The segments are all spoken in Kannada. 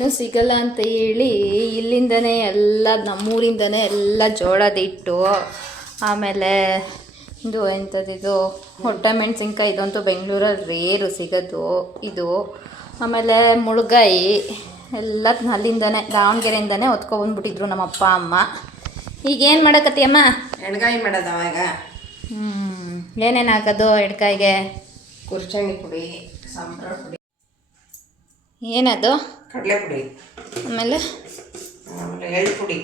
ಏನು ಸಿಗಲ್ಲ ಅಂತ ಹೇಳಿ ಇಲ್ಲಿಂದನೇ ಎಲ್ಲ ನಮ್ಮೂರಿಂದನೇ ಎಲ್ಲ ಜೋಳದ ಹಿಟ್ಟು, ಆಮೇಲೆ ಇದು ಎಂಥದ್ದಿದು ಹೊಟ್ಟೆ ಮೆಣಸಿನ್ಕಾಯಿ, ಇದಂತೂ ಬೆಂಗಳೂರಲ್ಲಿ ರೇರು ಸಿಗೋದು ಇದು. ಆಮೇಲೆ ಮುಳುಗಾಯಿ ಎಲ್ಲ ಅಲ್ಲಿಂದನೇ ದಾವಣಗೆರೆಯಿಂದನೇ ಹೊತ್ಕೊಬಂದ್ಬಿಟ್ಟಿದ್ರು ನಮ್ಮ ಅಪ್ಪ ಅಮ್ಮ. ಈಗೇನು ಮಾಡಕತ್ತೀಯಮ್ಮ? ಎಣ್ಗಾಯಿ ಮಾಡೋದು ಅವಾಗ. ಏನೇನು ಹಾಕೋದು ಎಣ್ಗಾಯಿಗೆ? ಕುರ್ಚಣಿ ಪುಡಿ, ಸಾಂಬ್ರಾಣಿ ಪುಡಿ, ಏನದು? ಕಡಲೆ ಪುಡಿ, ಆಮೇಲೆ ಎಳ್ಳು ಪುಡಿ.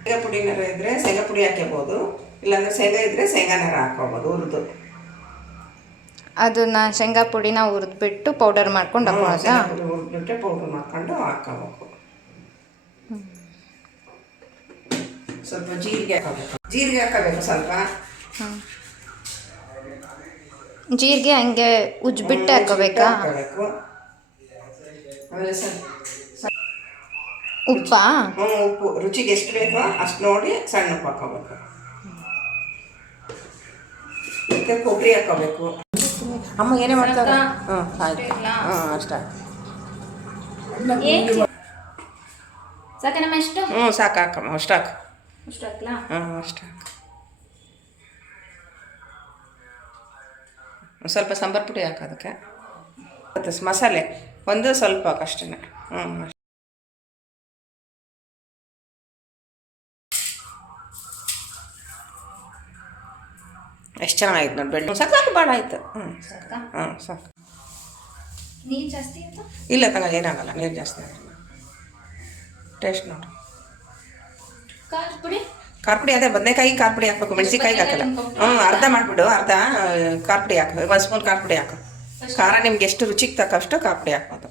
ಶೇಂಗಾ ಪುಡಿ ನರ ಇದ್ದರೆ ಶೇಂಗಾ ಪುಡಿ ಹಾಕ್ಕೋಬೋದು, ಇಲ್ಲಾಂದ್ರೆ ಶೇಂಗಾ ಇದ್ದರೆ ಶೇಂಗಾ ನರ ಹಾಕ್ಕೋಬೋದು ಹುರಿದು. ಅದನ್ನ ಶೇಂಗಾ ಪುಡಿನ ಹುರಿದ್ಬಿಟ್ಟು ಪೌಡರ್ ಮಾಡ್ಕೊಂಡು ಹಾಕೋದಾ? ಹುರಿದ್ಬಿಟ್ಟು ಪೌಡರ್ ಮಾಡ್ಕೊಂಡು ಹಾಕೋಬೇಕು. ಸ್ವಲ್ಪ ಜೀರಿಗೆ ಹಾಕೋಬೇಕು ಸ್ವಲ್ಪ. ಜೀರಿಗೆ ಹಂಗೆ ಉಜ್ಬಿಟ್ಟು ಹಾಕೋಬೇಕಾ? ಹಾಕೋಬೇಕು. ಆಮೇಲೆ ಉಪ್ಪಾ? ಉಪ್ಪು ರುಚಿಗೆ ಎಷ್ಟು ಬೇಕೋ ಅಷ್ಟು ನೋಡಿ ಸಣ್ಣ ಉಪ್ಪು ಹಾಕೋಬೇಕು. ಮತ್ತೆ ಕೊಬ್ಬರಿ ಹಾಕೋಬೇಕು. ಅಮ್ಮ ಏನೇ ಮಾಡ್ತಾರ? ಅಷ್ಟೇ. ಸಾಕನಮ್ಮ ಎಷ್ಟು? ಸಾಕು ಹಾಕಮ್ಮ, ಅಷ್ಟು ಹಾಕು. ಅಷ್ಟು ಹಾಕ್ಲಾ? ಅಷ್ಟು ಹಾಕು. ಸ್ವಲ್ಪ ಸಾಂಬಾರು ಪುಡಿ ಹಾಕೋದಕ್ಕೆ ಮತ್ತು ಮಸಾಲೆ ಒಂದು ಸ್ವಲ್ಪ ಹಾಕಷ್ಟೇ. ಎಷ್ಟು ಚೆನ್ನಾಗಿತ್ತು ನೋಡಿ ಬೆಳ್ಳುಳ್ಳಿ. ಸಾಕು ಭಾಳ ಆಯಿತು. ಸಾಕು. ನೀರು ಜಾಸ್ತಿ ಆಯ್ತಾ? ಇಲ್ಲ ತಗ, ಏನಾಗಲ್ಲ, ನೀರು ಜಾಸ್ತಿ ಆಗಲ್ಲ. ಟೇಸ್ಟ್ ನೋಡು. ಖಾರ ಪುಡಿ ಅದೇ ಬದನೆಕಾಯಿ ಖಾರ ಪುಡಿ ಹಾಕ್ಬೇಕು, ಮೆಣಸಿನ್ಕಾಯಿಗೆ ಹಾಕಲ್ಲ. ಅರ್ಧ ಮಾಡಿಬಿಡು, ಅರ್ಧ ಖಾರ ಪುಡಿ ಹಾಕು, 1 ಸ್ಪೂನ್ ಖಾರ ಪುಡಿ ಹಾಕು. ಖಾರ ನಿಮ್ಗೆ ಎಷ್ಟು ರುಚಿಗೆ ತಕ್ಕಷ್ಟು ಖಾರ ಪುಡಿ ಹಾಕ್ಬೋದು.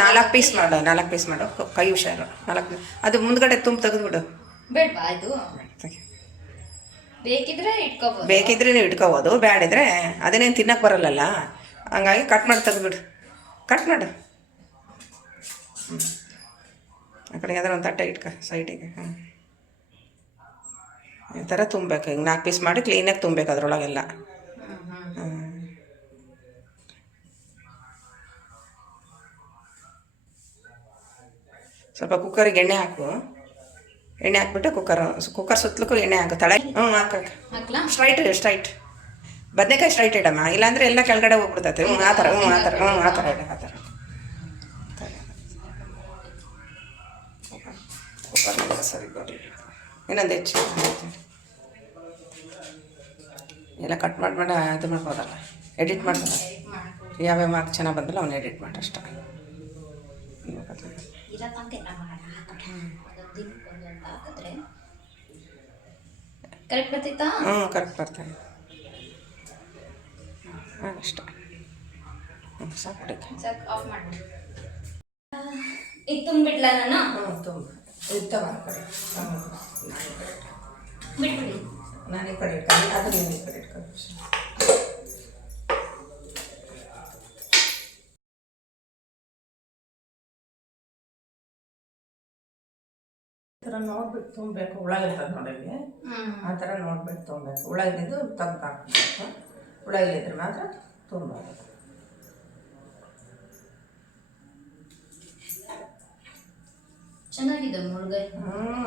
4 ಪೀಸ್ ಮಾಡು, ಕೈ ಹುಷಾರು. 4 ಅದು ಮುಂದ್ಗಡೆ ತುಂಬ ತೆಗೆದ್ಬಿಡು. ಬೇಡವಾ ಇದು? ಬೇಕಿದ್ರೆ ನೀವು ಇಟ್ಕೋಬೋದು, ಬೇಡಿದ್ರೆ ಅದನ್ನೇನು ತಿನ್ನಕ್ಕೆ ಬರಲ್ಲಲ್ಲ, ಹಂಗಾಗಿ ಕಟ್ ಮಾಡಿ ತೆಗೆದ್ಬಿಡು. ಕಟ್ ಮಾಡು. ಆ ಕಡೆ ಯಾವ್ದಾರು ಒಂದು ತಟ್ಟೆ ಇಟ್ಕ ಸೈಡಿಗೆ. ಈ ಥರ ತುಂಬಬೇಕು. ಹಿಂಗೆ 4 ಪೀಸ್ ಮಾಡಿ ಕ್ಲೀನಾಗಿ ತುಂಬಬೇಕು ಅದರೊಳಗೆಲ್ಲ. ಸ್ವಲ್ಪ ಕುಕ್ಕರಿಗೆ ಎಣ್ಣೆ ಹಾಕು. ಎಣ್ಣೆ ಹಾಕ್ಬಿಟ್ಟು ಕುಕ್ಕರ್ ಸುತ್ತಲಕ್ಕೂ ಎಣ್ಣೆ ಹಾಕು. ತಳ ಹಾಕಕ್ಕೆ ಸ್ಟ್ರೈಟ್ ಬದನೆಕಾಯಿ ಸ್ಟ್ರೈಟ್ ಇಡಮ್ಮ, ಇಲ್ಲಾಂದರೆ ಎಲ್ಲ ಕೆಳಗಡೆ ಹೋಗ್ಬಿಡ್ತೈತೆ. ಆ ಥರ ಇಡ. ಕುಕ್ಕರ್ ಸರಿ ಬರಲಿ. ಇನ್ನೊಂದು ಹೆಚ್ಚು ಎಲ್ಲ ಕಟ್ ಮಾಡ್ಬೇಡ, ಇದು ಮಾಡ್ಬೋದಲ್ಲ, ಎಡಿಟ್ ಮಾಡ್ಬೋದ. ಯಾವ್ಯಾವ ಮಾರ್ಕ್ ಚೆನ್ನಾಗಿ ಬಂದಲ್ಲ ಅವ್ನು ಎಡಿಟ್ ಮಾಡಿ ಅಷ್ಟೇ. ಕರೆಕ್ಟ್ ಬರ್ತಿತ್ತಾ? ಕರೆಕ್ಟ್ ಬರ್ತಾನೆ. ಅಷ್ಟೇ. ಸಾಕು. ಆಫ್ ಮಾಡಿ ಇದು ತುಂಬಿಡ್ಲ ನಾನು? ತುಂಬ ಇರ್ತವ ಆ ಕಡೆ ಬಿಟ್ಬಿಡಿ. ನಾನು ಈ ಕಡೆ ಇಟ್ಕೊಂಡು ಅದು ನೀನು ಈ ಕಡೆ ಇಟ್ಕೊಂಡು. ಈ ಥರ ನೋಡ್ಬಿಟ್ಟು ತುಂಬಬೇಕು. ಉಳ್ಳಾಗಿರ್ತದೆ ನೋಡಿ, ಆ ಥರ ನೋಡ್ಬಿಟ್ಟು ತುಂಬಬೇಕು. ಉಳ್ಳಾಗಿದ್ದು ತೆಗ್ದು ಹಾಕ್ಬೇಕು. ಉಳ್ಳಾಗಿದ್ರೆ ಮಾತ್ರ ತುಂಬಬೇಕು. ಚೆನ್ನಾಗಿದೆ ಮುಳುಗಾಯಿ.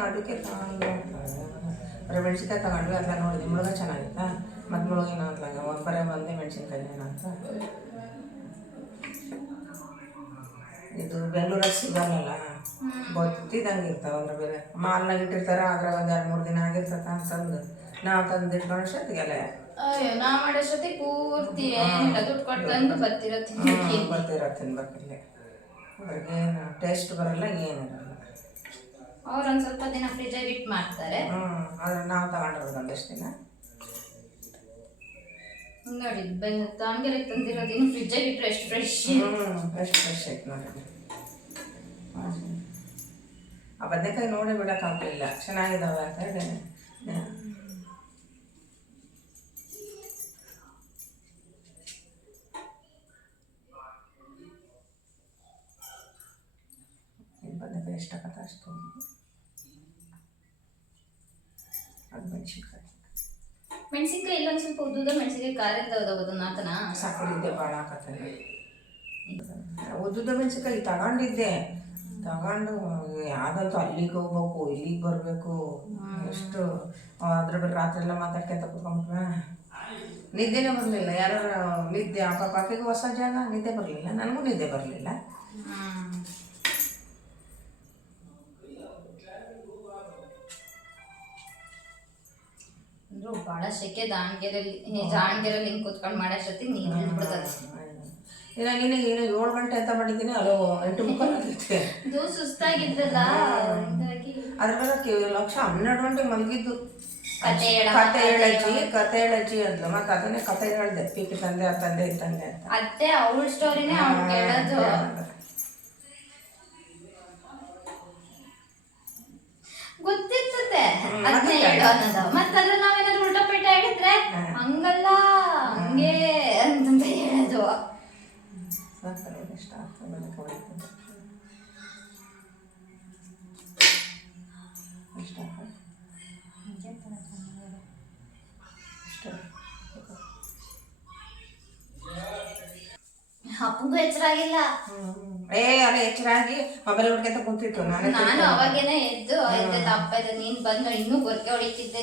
ಅದಕ್ಕೆ ತಗೊಂಡು ಬರೀ ಮೆಣಸಿನ್ಕಾಯಿ ತಗೊಂಡ್ವಿ, ಅದ್ರಾಗ ನೋಡಿದ್ವಿ ಮುಳುಗಾಯಿ ಚೆನ್ನಾಗಿತ್ತಾ, ಮತ್ತು ಮುಳುಗಿನ ಅದ್ರಾಗ ಬರೀ ಒಂದೇ ಮೆಣಸಿನ್ಕಾಯಿ ಏನಂತ. ಇದು ಬೆಂಗಳೂರಲ್ಲಿ ಸಿಗಲ್ಲ, ಗೊತ್ತಿದ್ದಂಗೆ ಇರ್ತಾವೆ. ಅಂದ್ರೆ ಬೇರೆ ಮಾಲ್ನಾಗ ಇಟ್ಟಿರ್ತಾರೆ, ಅದ್ರಾಗ ಒಂದು 2-3 ದಿನ ಆಗಿರ್ತದೆ ಅಂತಂದು ನಾವು ತಂದು ಇಟ್ಕೊಂಡಷ್ಟೊತ್ತಿಗೆಲ್ಲ ನಾ ಮಾಡೋಷ್ಟೊತ್ತಿಗೆ ಪೂರ್ತಿ ದುಡ್ಡು ಕೊಟ್ಟು ಬರ್ತಿರೋ ತಿನ್ಬೇಕಿಲ್ಲ. ಅವ್ರಿಗೇನು ಟೇಸ್ಟ್ ಬರಲ್ಲ, ಏನಿರಲ್ಲ. ಅವ್ರು ಒಂದು ಸ್ವಲ್ಪ ದಿನ ಫ್ರಿಜ್ಜಾಗಿ ಇಟ್ಟು ಮಾಡ್ತಾರೆ. ಆದರೆ ನಾವು ತಗೊಂಡಿರೋದು ಒಂದಷ್ಟು ದಿನ ನೋಡಿ. ದಾವಣಗೆರೆಗೆ ತಂದಿರೋದೇನು ಫ್ರಿಜ್ಜಾಗಿ ಇಟ್ಟರೆ ಎಷ್ಟು ಫ್ರೆಶ್ ಐತೆ ನೋಡಿ. ಆ ಬದನೆಕಾಯಿ ನೋಡಿ ಬಿಡೋಕ್ಕಾಗಲಿಲ್ಲ, ಚೆನ್ನಾಗಿದ್ದಾವೆ ಅಂತ ಹೇಳಿ. ಬದನೆಕಾಯಿ ಎಷ್ಟಾಗತ್ತೆ ಅಷ್ಟು. ಅದು ಮೆಣಸಿನ್ಕಾಯಿ ಮೆಣಸಿನ್ಕಾಯಿ ಇಲ್ಲೊಂದು ಸ್ವಲ್ಪ ಉದ್ದುದ ಮೆಣಸಿನ್ಕಾಯಿ ಖಾರದ ಅದನ್ನ ಆತನ ಸಾಕೊಂಡಿದ್ದೆ ಭಾಳ ಹಾಕತ್ತಲ್ಲ. ಉದ್ದುದ ಮೆಣಸಿನ್ಕಾಯಿ ತಗೊಂಡಿದ್ದೆ, ತಗೊಂಡು ಯಾವ್ದಂತೂ ಅಲ್ಲಿಗೆ ಹೋಗ್ಬೇಕು ಇಲ್ಲಿಗೆ ಬರಬೇಕು ಎಷ್ಟು ಅದ್ರ ಬಗ್ಗೆ ರಾತ್ರಿ ಎಲ್ಲ ಮಾತಾಡ್ಕೊಂತ ಕೂತ್ಕೊಂಡ್ಬಿಟ್ವ. ನಿದ್ದೆನೇ ಬರಲಿಲ್ಲ. ಯಾರು ನಿದ್ದೆ ಪಾಕಿಗೆ ಹೊಸ ಜಾಗ ನಿದ್ದೆ ಬರಲಿಲ್ಲ, ನನಗೂ ನಿದ್ದೆ ಬರಲಿಲ್ಲ. ಅಂದ್ರೂ ಭಾಳ ಶೆಕೆ ದಾವಣಗೆರೆಯಲ್ಲಿ ಹಿಂಗೆ ಕೂತ್ಕೊಂಡು ಮಾಡೋಷ್ಟೊತ್ತಿಗೆ ನೀರು ಇಳ್ಬಿಡ್ತದೆ. ಇಲ್ಲ ನಿನಗೆ ಏನು 7 ಗಂಟೆ ಅಂತ ಮಾಡಿದ್ದೀನಿ, ಅಲ್ಲೋ 8:30 ಆಗೈತೆ. ಇದು ಸುಸ್ತಾಗಿದ್ದಲ್ಲ ಅದ್ರ ಮೇಲೆ ಲಕ್ಷ 12 ಗಂಟೆಗೆ ಮಲಗಿದ್ದು. ಕತೆ ಹೇಳಜ್ಜಿ ಅಂದ್ಲು. ಮತ್ತೆ ಅದನ್ನೇ ಕತೆ ಹೇಳ್ದೆ, ಪೀಪಿ ತಂದೆ ಆ ತಂದೆ ಈ ತಂದೆ ಅಂತ. ಅತ್ತೆ ಅವಳ ಸ್ಟೋರಿನೇ ಅವ್ನು ಕೇಳೋದು. ಗೊತ್ತಿರ್ತದೆ ಅದನ್ನೇ ಹೇಳೋ ಅನ್ನೋದು. ಮತ್ತೆ ಅದ್ರ ನಾವೇನಾದ್ರು ಉಲ್ಟಾ ಪೇಟ ಹೇಳಿದ್ರೆ ಹಂಗಲ್ಲ ಹಂಗೆ ಅಂತಂತ ಹೇಳೋದು. ಅಪ್ಪಂಗೂ ಎಚ್ಚರ ಆಗಿಲ್ಲ. ಅಲ್ಲ ಎಚ್ಚರಾಗಿ ಮೊಬೈಲ್ ಹುಡ್ಕೊಂತ ಕುಂತಿತ್ತು. ನಾನು ಅವಾಗೇನೆ ಎದ್ದು ತಪ್ಪದ ನೀನ್ ಬಂದು ಇನ್ನೂ ಗೊರ್ಕೆ ಹೊಡಿತಿದ್ದೆ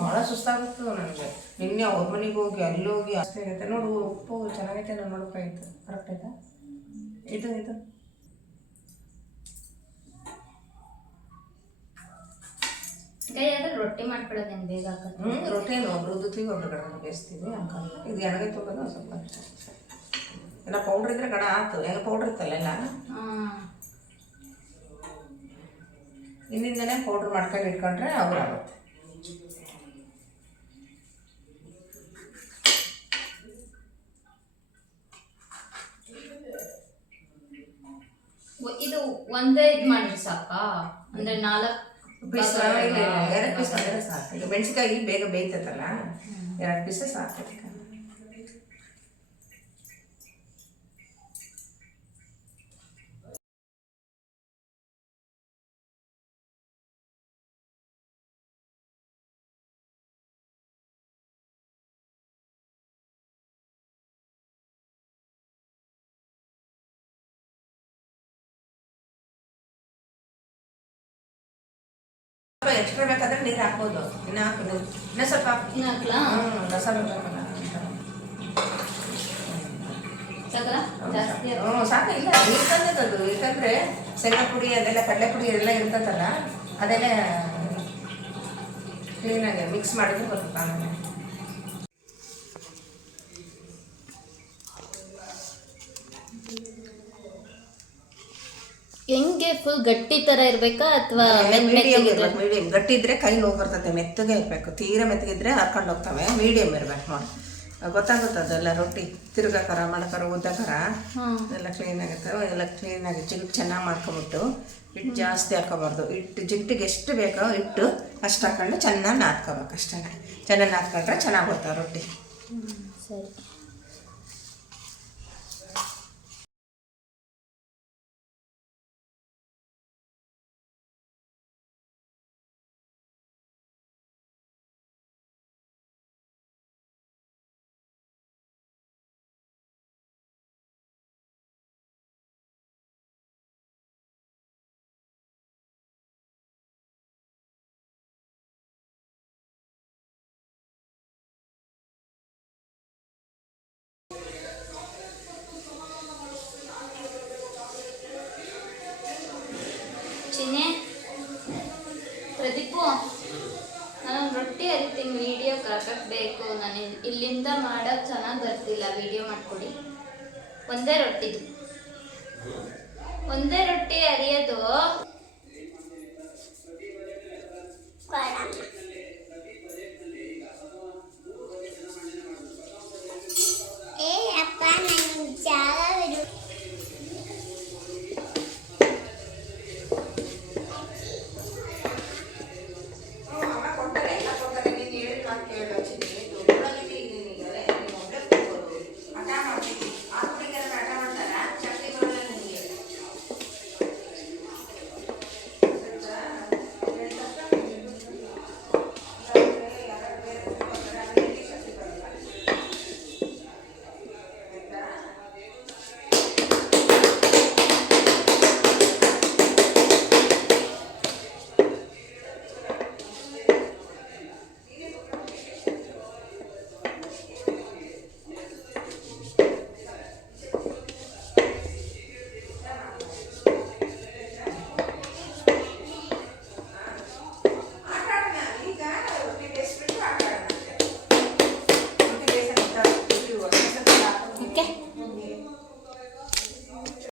ಭಾಳ ಸುಸ್ತಾಗಿತ್ತು ನನಗೆ. ನಿನ್ನೆ ಅವ್ರ ಮನೆಗೆ ಹೋಗಿ ಅಲ್ಲಿ ಹೋಗಿ ಅಷ್ಟೇ ಆಗೈತೆ. ನೋಡು ಉಪ್ಪು ಚೆನ್ನಾಗೈತೆ, ನಾನು ನೋಡ್ಬೇಕಾಗಿತ್ತು. ಕರೆಕ್ಟ್ ಆಯ್ತಾ? ಇದು ರೊಟ್ಟಿ ಮಾಡ್ಕೊಳ್ಳೋದೇನು ಬೇಗ ರೊಟ್ಟಿ ಒಬ್ರು ಉದ್ದುತ್ತೀವಿ, ಒಬ್ರು ಗಡನ ಬೇಯಿಸ್ತೀವಿ. ಹಂಗಾಗಿ ಇದು ಎಣ್ಣೆ ತುಂಬೋದು ಸ್ವಲ್ಪ ಎಲ್ಲ ಪೌಡ್ರ್ ಇದ್ರೆ ಗಡ ಆಯ್ತು. ಎಲ್ಲ ಪೌಡ್ರ್ ಇತ್ತಲ್ಲ ಎಲ್ಲ ಹಿಂದಿಂದನೇ ಪೌಡ್ರ್ ಮಾಡ್ಕೊಂಡು ಇಟ್ಕೊಂಡ್ರೆ ಅವ್ರು ಆಗುತ್ತೆ. ಇದು ಒಂದೇ ಇದು ಮಾಡಿದ್ರೆ ಸಾಕಾ? ಅಂದ್ರೆ 4 ಪೀಸ್? 2 ಪೀಸ್ ಅಂದರೆ ಸಾಕು. ಈಗ ಮೆಣಸಿನ್ಕಾಯಿ ಬೇಗ ಬೇಯ್ತೈತಲ್ಲ, 2 ಪೀಸೇ ಸಾಕು. ಎಕ್ಸ್ಟ್ರಾ ಬೇಕಾದ್ರೆ ನೀರು ಹಾಕ್ಬೋದು. ಇನ್ನೂ ಸ್ವಲ್ಪ ರಸ ಬೇಕಲ್ಲ ಸಾಕ. ಇಲ್ಲ ನೀರು ತಂದದ್ದು, ಯಾಕಂದ್ರೆ ಶೇಂಗಾ ಪುಡಿ ಅದೆಲ್ಲ ಕಡಲೆ ಪುಡಿ ಎಲ್ಲ ಇರ್ತದಲ್ಲ, ಅದೆಲ್ಲ ಕ್ಲೀನಾಗಿ ಮಿಕ್ಸ್ ಮಾಡಿದ್ರೆ ಬರುತ್ತೆ. ಆಮೇಲೆ ಹೆಂಗೆ ಫುಲ್ ಗಟ್ಟಿ ತರ ಇರ್ಬೇಕಾ ಅಥವಾ ಮೀಡಿಯಂ ಇರ್ಬೇಕು? ಮೀಡಿಯಂ. ಗಟ್ಟಿ ಇದ್ರೆ ಕೈ ನೋವು ಬರ್ತದೆ, ಮೆತ್ತಗೆ ಇರಬೇಕು. ತೀರಾ ಮೆತ್ತಗಿದ್ರೆ ಹರ್ಕೊಂಡು ಹೋಗ್ತವೆ. ಮೀಡಿಯಂ ಇರ್ಬೇಕು ನೋಡಿ, ಗೊತ್ತಾಗುತ್ತದೆಲ್ಲ. ರೊಟ್ಟಿ ತಿರುಗಕರ ಮಾಡಕರ ಉದ್ದಕರ ಎಲ್ಲ ಕ್ಲೀನ್ ಆಗುತ್ತೆ. ಎಲ್ಲ ಕ್ಲೀನಾಗಿ ಜಿಗುಟು ಚೆನ್ನಾಗಿ ಮಾಡ್ಕೊಂಬಿಟ್ಟು ಹಿಟ್ಟು ಜಾಸ್ತಿ ಹಾಕೋಬಾರ್ದು. ಜಿಗುಟಿಗೆ ಎಷ್ಟು ಬೇಕೋ ಹಿಟ್ಟು ಅಷ್ಟು ಹಾಕೊಂಡು ಚೆನ್ನಾಗಿ ನಾದ್ಕೋಬೇಕು. ಅಷ್ಟೇ, ಚೆನ್ನಾಗಿ ನಾದ್ಕೊಂಡ್ರೆ ಚೆನ್ನಾಗಿ ಬರ್ತಾವೆ ರೊಟ್ಟಿ. ಸರಿ. ಪ್ರದೀಪು, ನಾನು ರೊಟ್ಟಿ ಅರಿತೀನಿ, ವಿಡಿಯೋ ಕರೆಕ್ಟ್ ಬೇಕು. ನಾನು ಇಲ್ಲಿಂದ ಮಾಡೋದು ಚೆನ್ನಾಗಿ ಬರ್ತಿಲ್ಲ, ವಿಡಿಯೋ ಮಾಡಿಕೊಡಿ. ಒಂದೇ ರೊಟ್ಟಿ ಅರಿಯೋದು. ಕೇಳು